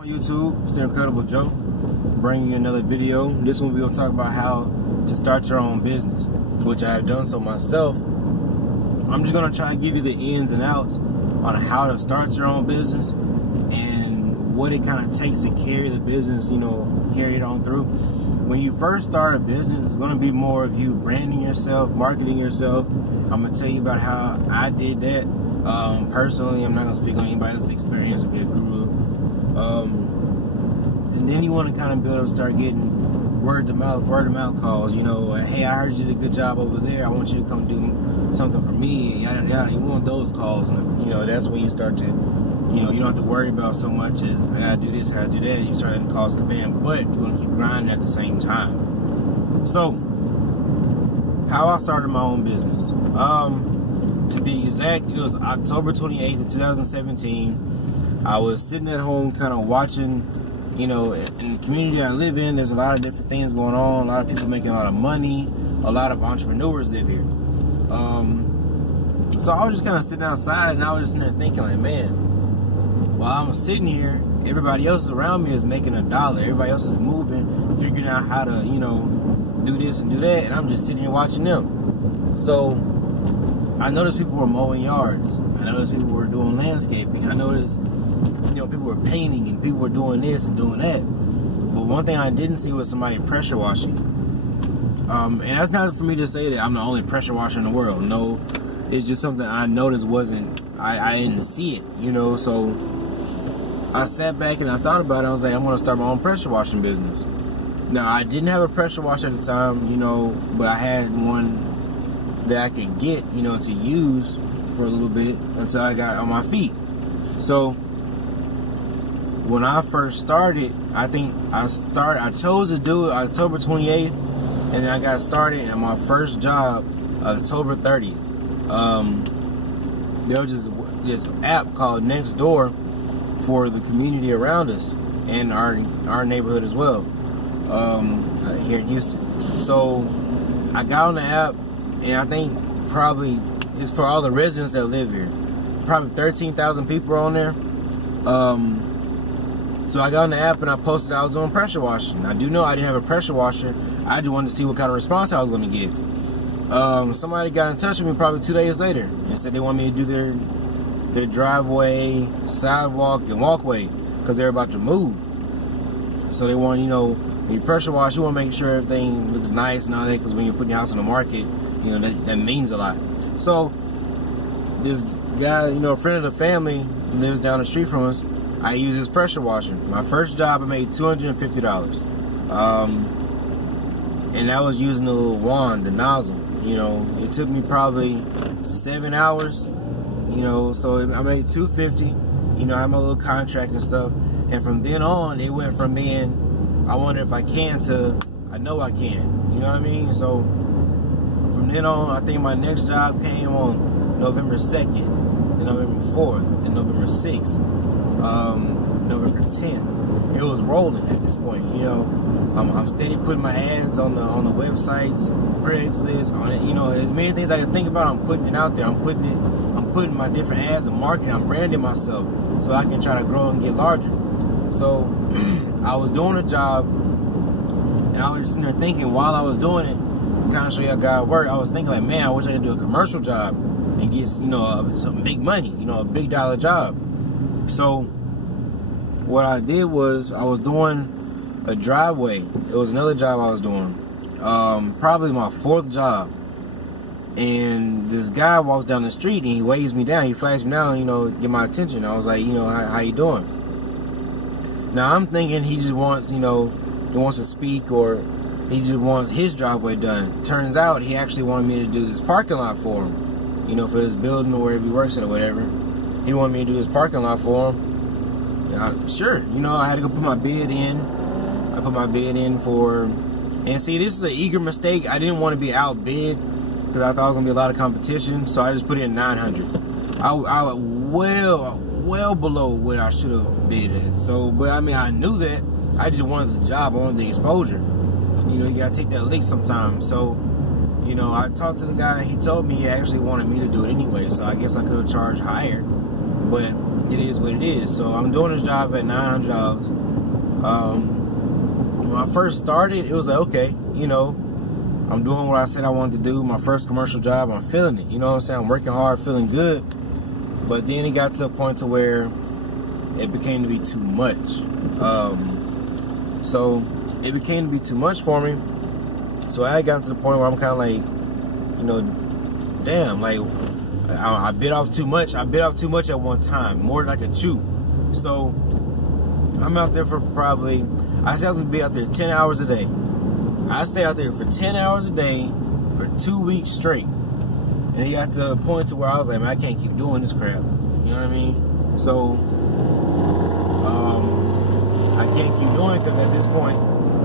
On YouTube, it's the Incredible Joe, bringing you another video. This one we're going to talk about how to start your own business, which I have done so myself. I'm just going to try to give you the ins and outs on how to start your own business and what it kind of takes to carry the business, carry it on through. When you first start a business, it's going to be more of you branding yourself, marketing yourself. I'm going to tell you about how I did that. Personally, I'm not going to speak on anybody else's experience or be a guru. And then you want to kind of be able to start getting word of mouth calls. Hey, I heard you did a good job over there. I want you to come do something for me. Yada yada. You want those calls, and that's when you start to, you don't have to worry about so much as I gotta do this, I gotta do that. You start getting calls come in, but you want to keep grinding at the same time. So, how I started my own business. To be exact, it was October 28th of 2017. I was sitting at home kind of watching, in the community I live in, there's a lot of different things going on. A lot of people making a lot of money. A lot of entrepreneurs live here. So I was just kind of sitting outside and I was just sitting there thinking like, man, while I'm sitting here, everybody else around me is making $1. Everybody else is moving, figuring out how to, do this and do that. And I'm just sitting here watching them. So I noticed people were mowing yards. I noticed people were doing landscaping. I noticed people were painting and people were doing this and doing that. But one thing I didn't see was somebody pressure washing. And that's not for me to say that I'm the only pressure washer in the world. No, it's just something I noticed wasn't, I didn't see it, So I sat back and I thought about it. I was like, I'm going to start my own pressure washing business. Now, I didn't have a pressure washer at the time, but I had one that I could get, to use for a little bit until I got on my feet. So when I first started, I chose to do it October 28th, and then I got started at my first job October 30th. There was just this app called Nextdoor for the community around us and our neighborhood as well, here in Houston. So I got on the app, and I think probably it's for all the residents that live here. Probably 13,000 people are on there. So I got on the app and I posted I was doing pressure washing. I do know I didn't have a pressure washer. I just wanted to see what kind of response I was going to get. Somebody got in touch with me probably 2 days later and said they want me to do their driveway, sidewalk, and walkway because they're about to move. So they want, when you pressure wash, you want to make sure everything looks nice and all that, because when you're putting your house on the market, that means a lot. So this guy, a friend of the family, lives down the street from us. I use his pressure washer. My first job, I made $250. And that was using the little wand, the nozzle. It took me probably 7 hours. So I made $250. I had my little contract and stuff. And from then on, it went from being, I wonder if I can, to I know I can. You know what I mean? So from then on, I think my next job came on November 2nd, then November 4th, then November 6th. November 10th. It was rolling at this point. I'm steady putting my ads on the websites, Craigslist, on it. As many things I can think about, I'm putting it out there. I'm putting my different ads and marketing. I'm branding myself so I can try to grow and get larger. So I was doing a job, and I was just sitting there thinking while I was doing it, kind of show you how God worked. I was thinking like, man, I wish I could do a commercial job and get some big money, a big dollar job. So what I did was I was doing a driveway. It was another job I was doing, probably my 4th job. And this guy walks down the street and he waves me down. He flags me down, get my attention. I was like, how you doing? Now I'm thinking he just wants, he wants to speak, or he just wants his driveway done. Turns out he actually wanted me to do this parking lot for him, for his building or wherever he works at or whatever. He wanted me to do this parking lot for him. Sure, I had to go put my bid in. I put my bid in for, and see, this is an eager mistake. I didn't want to be outbid because I thought it was gonna be a lot of competition, so I just put in 900. I well below what I should have bid at. So, but I mean, I knew that. I just wanted the job. I wanted the exposure. You gotta take that lick sometimes. So, I talked to the guy and he told me he actually wanted me to do it anyway. So I guess I could have charged higher, but it is what it is. So I'm doing this job at $900. When I first started, it was like, okay, you know, I'm doing what I said I wanted to do. My first commercial job, I'm feeling it. You know what I'm saying? I'm working hard, feeling good. But then it got to a point to where it became to be too much. So it became to be too much for me. So I had gotten to the point where I'm kind of like, you know, damn, like I bit off too much. I bit off too much at one time, more than I could chew. So I'm out there for probably, I said I was gonna be out there 10 hours a day. I stayed out there for 10 hours a day for 2 weeks straight. And it got to a point to where I was like, man, I can't keep doing this crap. You know what I mean? So I can't keep doing it because at this point,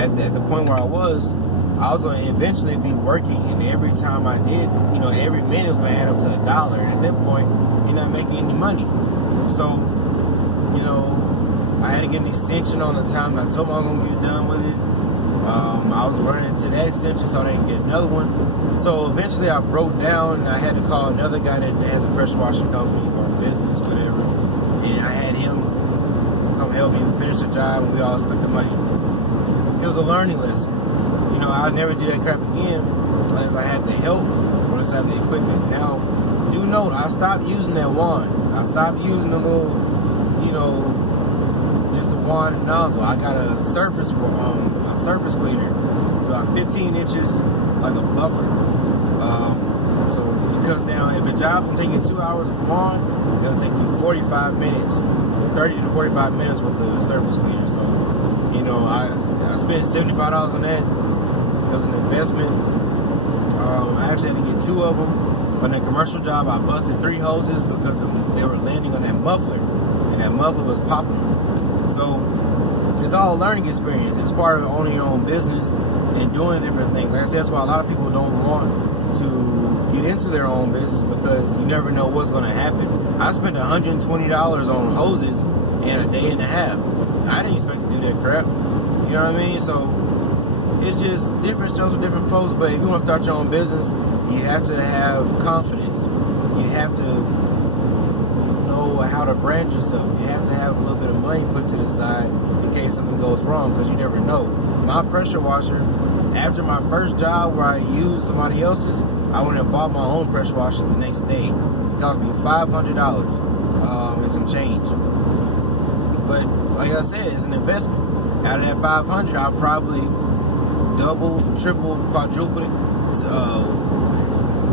at the point where I was going to eventually be working, and every time I did, you know, every minute was going to add up to $1. And at that point, you're not making any money. So, you know, I had to get an extension on the time I told them I was going to get done with it. I was running to that extension so I didn't get another one. So eventually I broke down and I had to call another guy that has a pressure washing company or business, whatever. And I had him come help me finish the job, and we all split the money. It was a learning lesson. You know, I'll never do that crap again unless I had the help or unless I had the equipment. Now, do note, I stopped using that wand. I stopped using the little, you know, just the wand and nozzle. I got a surface cleaner. It's about 15 inches, like a buffer. So it cuts down. If a job can take you 2 hours with the wand, it'll take you 45 minutes, 30 to 45 minutes with the surface cleaner. So, you know, I spent $75 on that. It was an investment. I actually had to get 2 of them. On that commercial job, I busted 3 hoses because they were landing on that muffler, and that muffler was popping. So it's all a learning experience. It's part of owning your own business and doing different things. Like I said, that's why a lot of people don't want to get into their own business, because you never know what's going to happen. I spent $120 on hoses in a day and a half. I didn't expect to do that crap. You know what I mean? So it's just different shows with different folks. But if you want to start your own business, you have to have confidence. You have to know how to brand yourself. You have to have a little bit of money put to the side in case something goes wrong, because you never know. My pressure washer, after my first job where I used somebody else's, I went and bought my own pressure washer the next day. It cost me $500 and some change. But like I said, it's an investment. Out of that $500, I'll probably double, triple, quadruple it,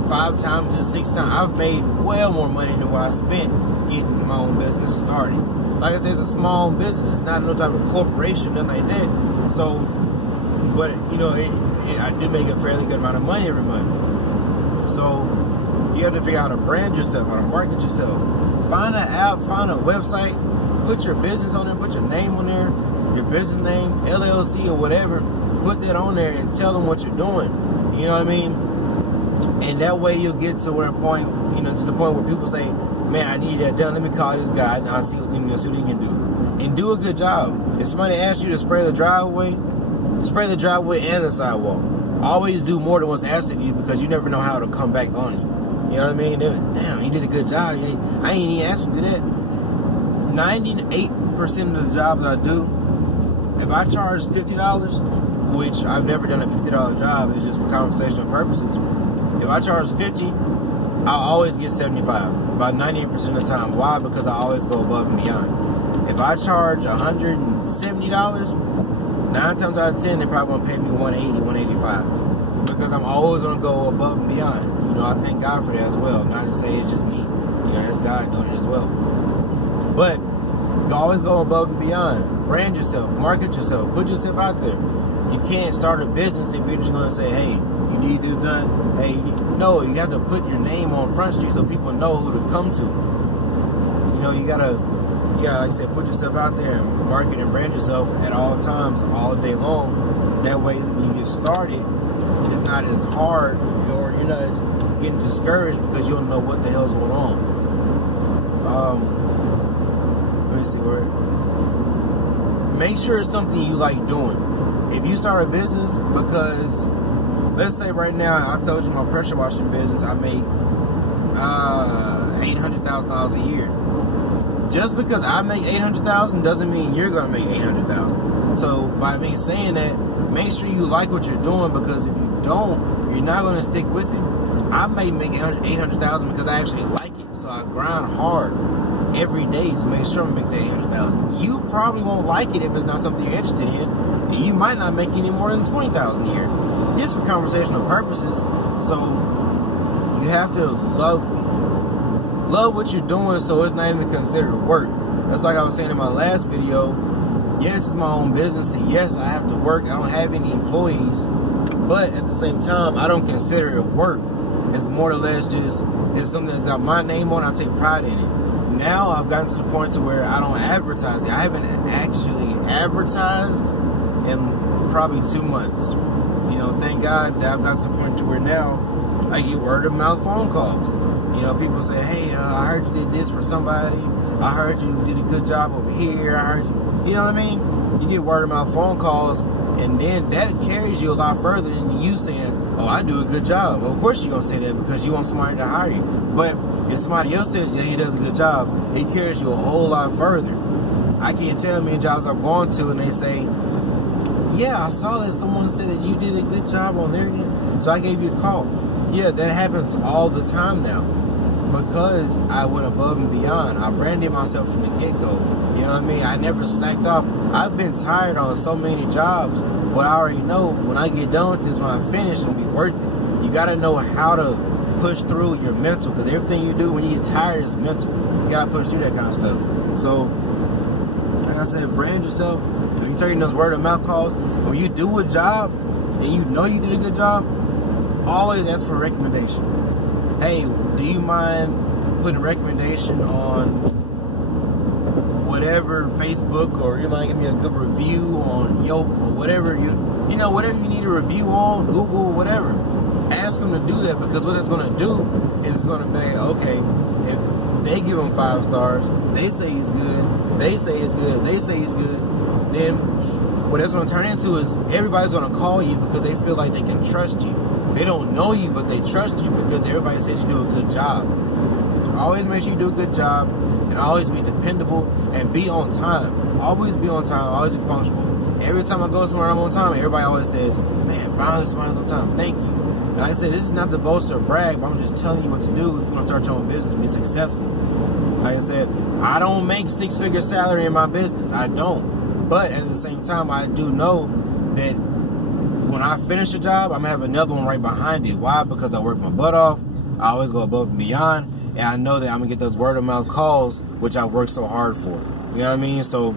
5 times to 6 times. I've made well more money than what I spent getting my own business started. Like I said, it's a small business. It's not no type of corporation, nothing like that. So, but you know, I do make a fairly good amount of money every month. So you have to figure out how to brand yourself, how to market yourself. Find an app, find a website, put your business on there, put your name on there, your business name, LLC or whatever. Put that on there and tell them what you're doing. You know what I mean? And that way you'll get to where point, you know, to the point where people say, man, I need that done. Let me call this guy and I'll see, see what he can do. And do a good job. If somebody asks you to spray the driveway and the sidewalk. Always do more than what's asked of you, because you never know how it'll come back on you. You know what I mean? Damn, he did a good job. I ain't even asked him to do that. 98% of the jobs I do, if I charge $50, which I've never done a $50 job, it's just for conversational purposes. If I charge $50, I'll always get $75, about 98% of the time. Why? Because I always go above and beyond. If I charge $170, 9 times out of 10, they probably won't pay me $180, $185, because I'm always gonna go above and beyond. You know, I thank God for that as well. Not to say it's just me. You know, that's God doing it as well. But you always go above and beyond. Brand yourself, market yourself, put yourself out there. You can't start a business if you're just gonna say, hey, you need this done. Hey, no, you have to put your name on Front Street so people know who to come to. You know, you gotta, like I said, put yourself out there and market and brand yourself at all times, all day long. That way, when you get started, it's not as hard, or you're not getting discouraged because you don't know what the hell's going on. Let me see where. Make sure it's something you like doing. If you start a business, because let's say right now, I told you my pressure washing business, I make $800,000 a year. just because I make $800,000 doesn't mean you're gonna make $800,000. So by me saying that, make sure you like what you're doing, because if you don't, you're not gonna stick with it. I may make $800,000 because I actually like it, so I grind hard every day to make sure I make that $800,000. You probably won't like it if it's not something you're interested in, and you might not make any more than $20,000 a year. Just for conversational purposes. So you have to love what you're doing, so it's not even considered work. That's like I was saying in my last video. Yes, it's my own business, and yes, I have to work. I don't have any employees, but at the same time, I don't consider it work. It's more or less just, it's something that's got my name on it. I take pride in it. Now I've gotten to the point to where I don't advertise it. I haven't actually advertised in probably 2 months. You know, thank God that I've gotten to the point to where now I get word of mouth phone calls. You know, people say, hey, I heard you did this for somebody. I heard you did a good job over here. I heard you know what I mean? You get word of mouth phone calls, and then that carries you a lot further than you saying, oh, I do a good job. Well, of course you're going to say that because you want somebody to hire you. But if somebody else says, yeah, he does a good job, it carries you a whole lot further. I can't tell many jobs I've gone to, and they say, yeah, I saw that someone said that you did a good job on there, so I gave you a call. Yeah, that happens all the time now, because I went above and beyond. I branded myself from the get-go. You know what I mean? I never slacked off. I've been tired on so many jobs, but I already know when I get done with this, when I finish, it'll be worth it. You got to know how to push through your mental, because everything you do when you get tired is mental. You got to push through that kind of stuff. So, like I said, brand yourself. When you start getting those word of mouth calls, when you do a job and you know you did a good job, always ask for a recommendation. Hey, do you mind putting a recommendation on whatever, Facebook, or you might give me a good review on Yelp, or whatever you know, whatever you need a review on, Google, whatever. Ask them to do that, because what it's going to do is it's going to be, okay, if they give him 5 stars, they say he's good, they say it's good, they say he's good, then what it's going to turn into is everybody's going to call you because they feel like they can trust you. They don't know you, but they trust you because everybody says you do a good job. Always make sure you do a good job, and always be dependable, and be on time. Always be on time, always be punctual. Every time I go somewhere I'm on time, everybody always says, man, finally somebody's on time, thank you. And like I said, this is not to boast or brag, but I'm just telling you what to do if you want to start your own business and be successful. Like I said, I don't make 6-figure salary in my business. I don't. But at the same time, I do know that when I finish a job, I'm going to have another one right behind it. Why? Because I work my butt off. I always go above and beyond. And I know that I'm going to get those word of mouth calls, which I've worked so hard for. You know what I mean? So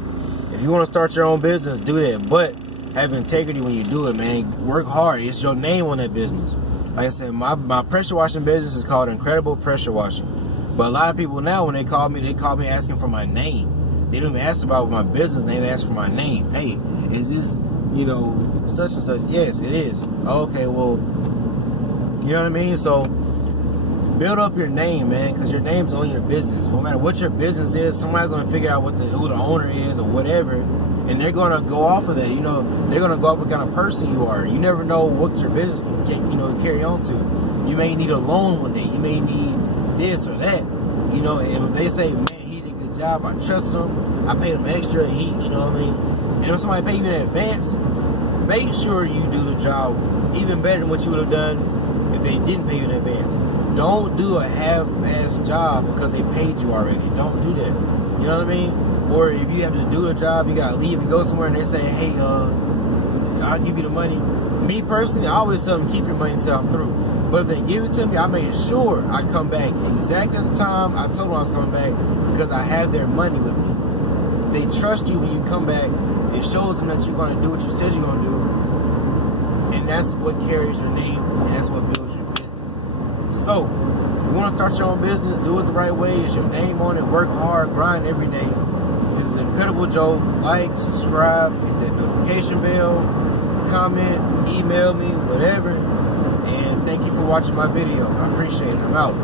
if you want to start your own business, do that. But have integrity when you do it, man. Work hard. It's your name on that business. Like I said, my pressure washing business is called Incredible Pressure Washing. But a lot of people now, when they call me asking for my name. They don't even ask about my business name, they ask for my name. Hey, is this, you know, such and such? Yes, it is. Okay, well, you know what I mean? So build up your name, man, because your name's on your business. No matter what your business is, somebody's going to figure out who the owner is or whatever, and they're going to go off of that. You know, they're going to go off what kind of person you are. You never know what your business can, you know, carry on to. You may need a loan one day. You may need this or that. You know, and if they say, man, he did a good job, I trust him, I paid him extra, you know what I mean? And if somebody pay you in advance, make sure you do the job even better than what you would have done if they didn't pay you in advance. Don't do a half-ass job because they paid you already. Don't do that. You know what I mean? Or if you have to do the job, you gotta leave and go somewhere, and they say, hey, I'll give you the money. Me personally, I always tell them, keep your money until I'm through. But if they give it to me, I make sure I come back exactly at the time I told them I was coming back, because I have their money with me. They trust you when you come back. It shows them that you're going to do what you said you're going to do. And that's what carries your name, and that's what builds your business. So, if you want to start your own business, do it the right way. It's your name on it. Work hard. Grind every day. This is Incredible Joe. Like, subscribe, hit that notification bell, comment, email me, whatever. And thank you for watching my video. I appreciate it. I'm out.